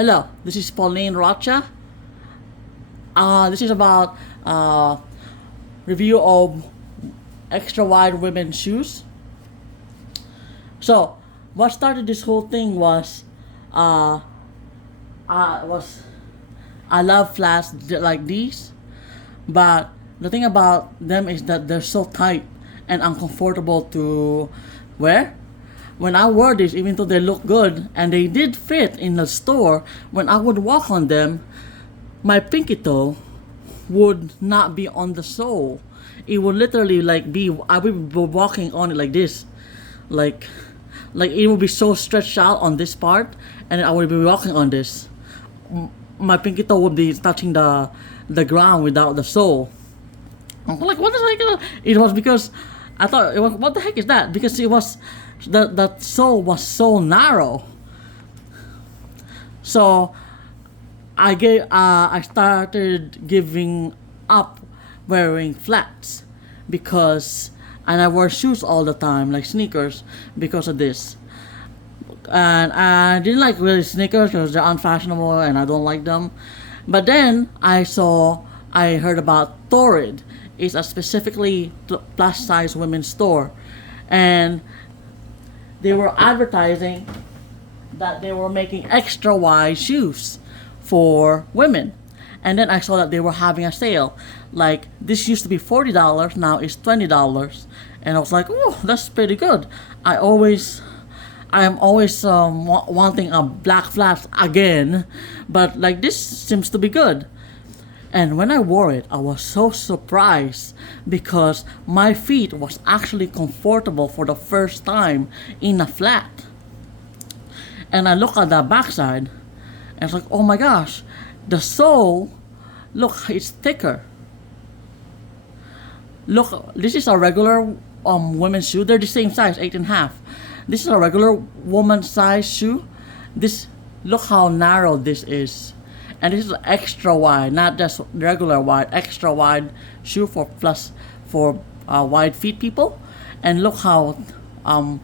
Hello, this is Pauline Rocha. This is about review of extra wide women's shoes. So, what started this whole thing uh, was I love flats like these, but the thing about them is that they're so tight and uncomfortable to wear. When I wore these, even though they look good and they did fit in the store, when I would walk on them, my pinky toe would not be on the sole. It would literally like be I would be walking on it like this, like like it would be so stretched out on this part, and I would be walking on this. My pinky toe would be touching the ground without the sole. I'm like, what the heck? It was because I thought it was, what the heck is that? Because it was the sole was so narrow. So I started giving up wearing flats because and I wear shoes all the time like sneakers because of this. And I didn't like really sneakers because they're unfashionable and I don't like them. But then I heard about Torrid. It's a specifically plus size women's store, and they were advertising that they were making extra wide shoes for women. And then I saw that they were having a sale. Like this used to be $40, now it's $20, and I was like, oh, that's pretty good. I am always wanting a black flat again, but like this seems to be good. And when I wore it, I was so surprised because my feet was actually comfortable for the first time in a flat. And I look at the backside, and it's like, oh my gosh, the sole, look, it's thicker. Look, this is a regular women's shoe. They're the same size, 8.5. This is a regular woman's size shoe. This, look how narrow this is. And this is extra wide, not just regular wide, extra wide shoe for wide feet people. And look how um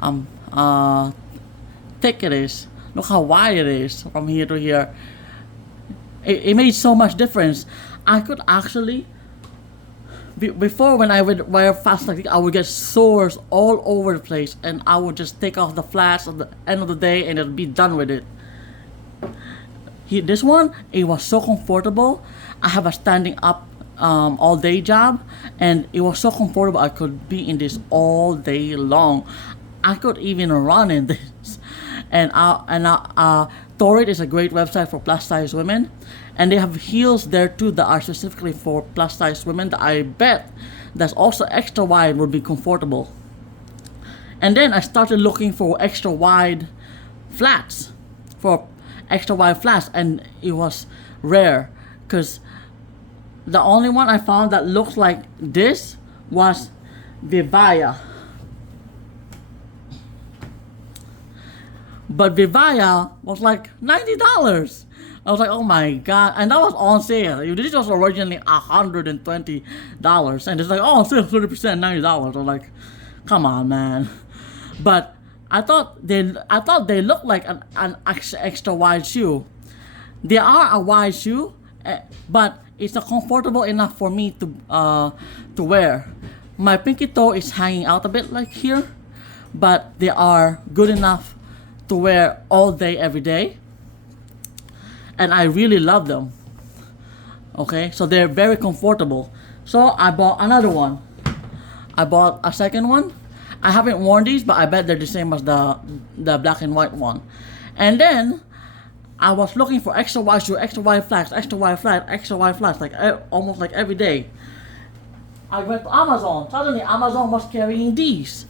um thick it is. Look how wide it is from here to here. It made so much difference. I could actually before when I would wear fast like I would get sores all over the place, and I would just take off the flats at the end of the day and it'd be done with it. This one, it was so comfortable. I have a standing up all day job, and it was so comfortable. I could be in this all day long. I could even run in this. Torrid is a great website for plus size women, and they have heels there too that are specifically for plus size women. That I bet that's also extra wide would be comfortable. And then I started looking for extra wide flats for extra wide flats, and it was rare because the only one I found that looks like this was Vivaya. But Vivaya was like $90. I was like, oh my god, and that was on sale. This was originally $120, and it's like, oh, on sale 30%, $90. I was like, come on, man. But I thought they looked like an extra wide shoe. They are a wide shoe, but it's not comfortable enough for me to wear. My pinky toe is hanging out a bit like here, but they are good enough to wear all day every day, and I really love them. Okay, so they're very comfortable. So I bought another one. I bought a second one. I haven't worn these, but I bet they're the same as the black and white one. And then I was looking for extra wide shoe, extra wide flats, extra wide flat, extra wide flats, like almost like every day. I went to Amazon. Suddenly, Amazon was carrying these,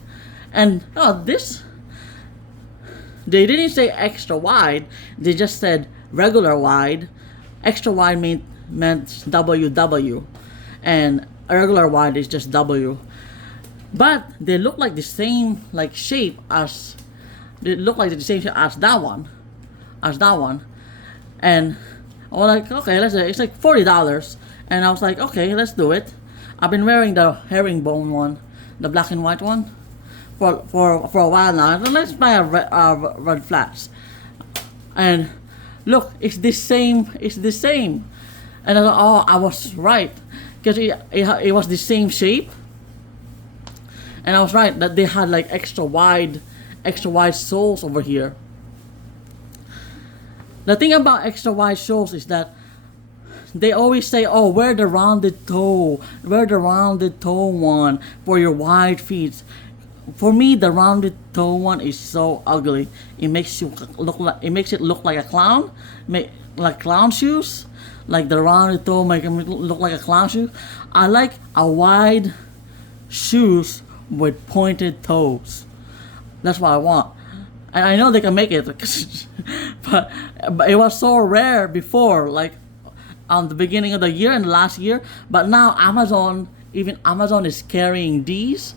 and this. They didn't say extra wide. They just said regular wide. Extra wide meant WW, and regular wide is just W. But they look like the same like shape as that one, and I was like, okay, let's do it. It's like $40, and I was like, okay, let's do it. I've been wearing the herringbone one, the black and white one, for a while now. So let's buy a red flats, and Look, it's the same. It's the same. And I thought, oh, I was right, because it was the same shape. And I was right that they had like extra wide soles over here. The thing about extra wide soles is that they always say, oh, wear the rounded toe one for your wide feet. For me, the rounded toe one is so ugly. It makes it look like a clown, like clown shoes. Like the rounded toe make it look like a clown shoe. I like a wide shoes with pointed toes. That's what I want. And I know they can make it, but it was so rare before, like the beginning of the year and last year. But now even Amazon is carrying these,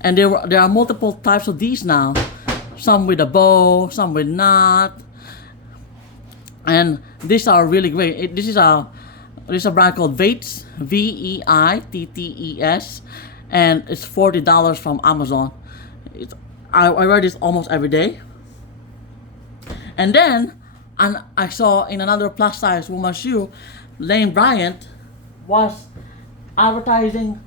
and there are multiple types of these now. Some with a bow, some with not, and these are really great. This is a brand called Veittes, Veittetts, and it's $40 from Amazon. I wear this almost every day. And then, I saw in another plus size woman's shoe, Lane Bryant was advertising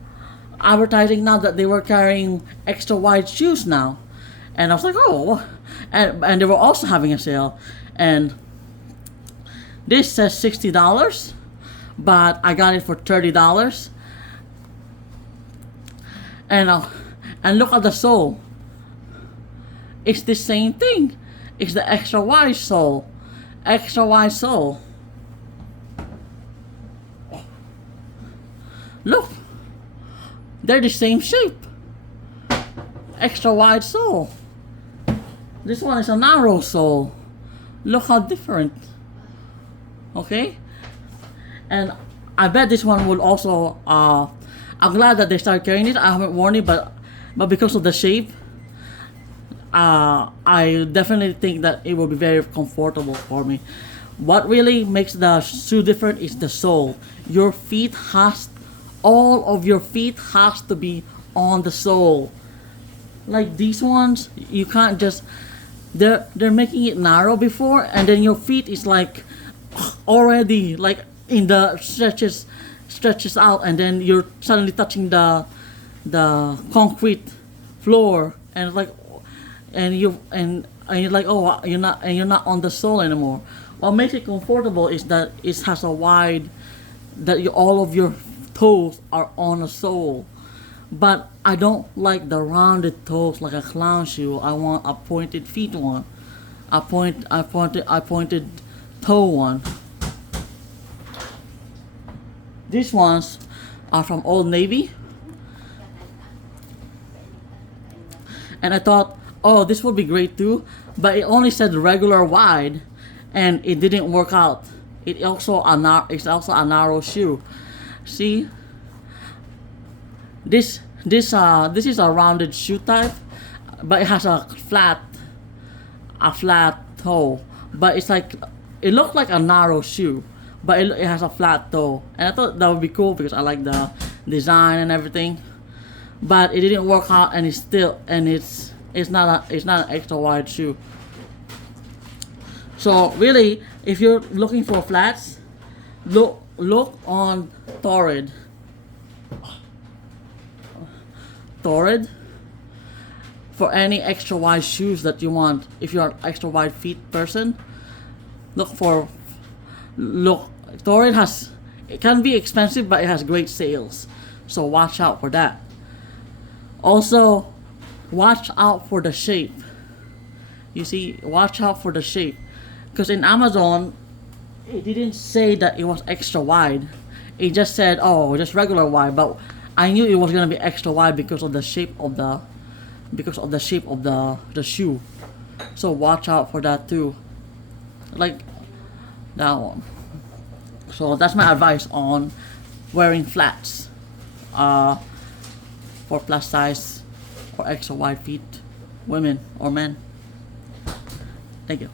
now that they were carrying extra wide shoes now. And I was like, oh, and they were also having a sale. And this says $60, but I got it for $30. And look at the sole. It's the same thing. It's the extra wide sole. Extra wide sole. Look. They're the same shape. Extra wide sole. This one is a narrow sole. Look how different. Okay? And I bet this one will also, I'm glad that they started carrying it. I haven't worn it, but because of the shape, I definitely think that it will be very comfortable for me. What really makes the shoe different is the sole. All of your feet has to be on the sole. Like these ones, you can't just, they're making it narrow before, and then your feet is like already like in the stretches out, and then you're suddenly touching the concrete floor, and like, and you're like, oh, you're not on the sole anymore. What makes it comfortable is that it has a wide, all of your toes are on a sole. But I don't like the rounded toes like a clown shoe. I want a pointed feet one, a pointed toe one. These ones are from Old Navy, and I thought, oh, this would be great too, but it only said regular wide, and it didn't work out. It's also a narrow shoe. See, this is a rounded shoe type, but it has a flat toe. But it's like, it looks like a narrow shoe, but it has a flat toe, and I thought that would be cool because I like the design and everything. But it didn't work out, and it's not an extra wide shoe. So really, if you're looking for flats, look on Torrid. For any extra wide shoes that you want. If you're an extra wide feet person, Torrid it can be expensive, but it has great sales, so watch out for that. Also, watch out for the shape. You see, watch out for the shape, because in Amazon it didn't say that it was extra wide. It just said, oh, just regular wide, but I knew it was gonna be extra wide because of the shape of the shoe. So watch out for that too, like that one. So that's my advice on wearing flats for plus size or extra wide feet women or men. Thank you.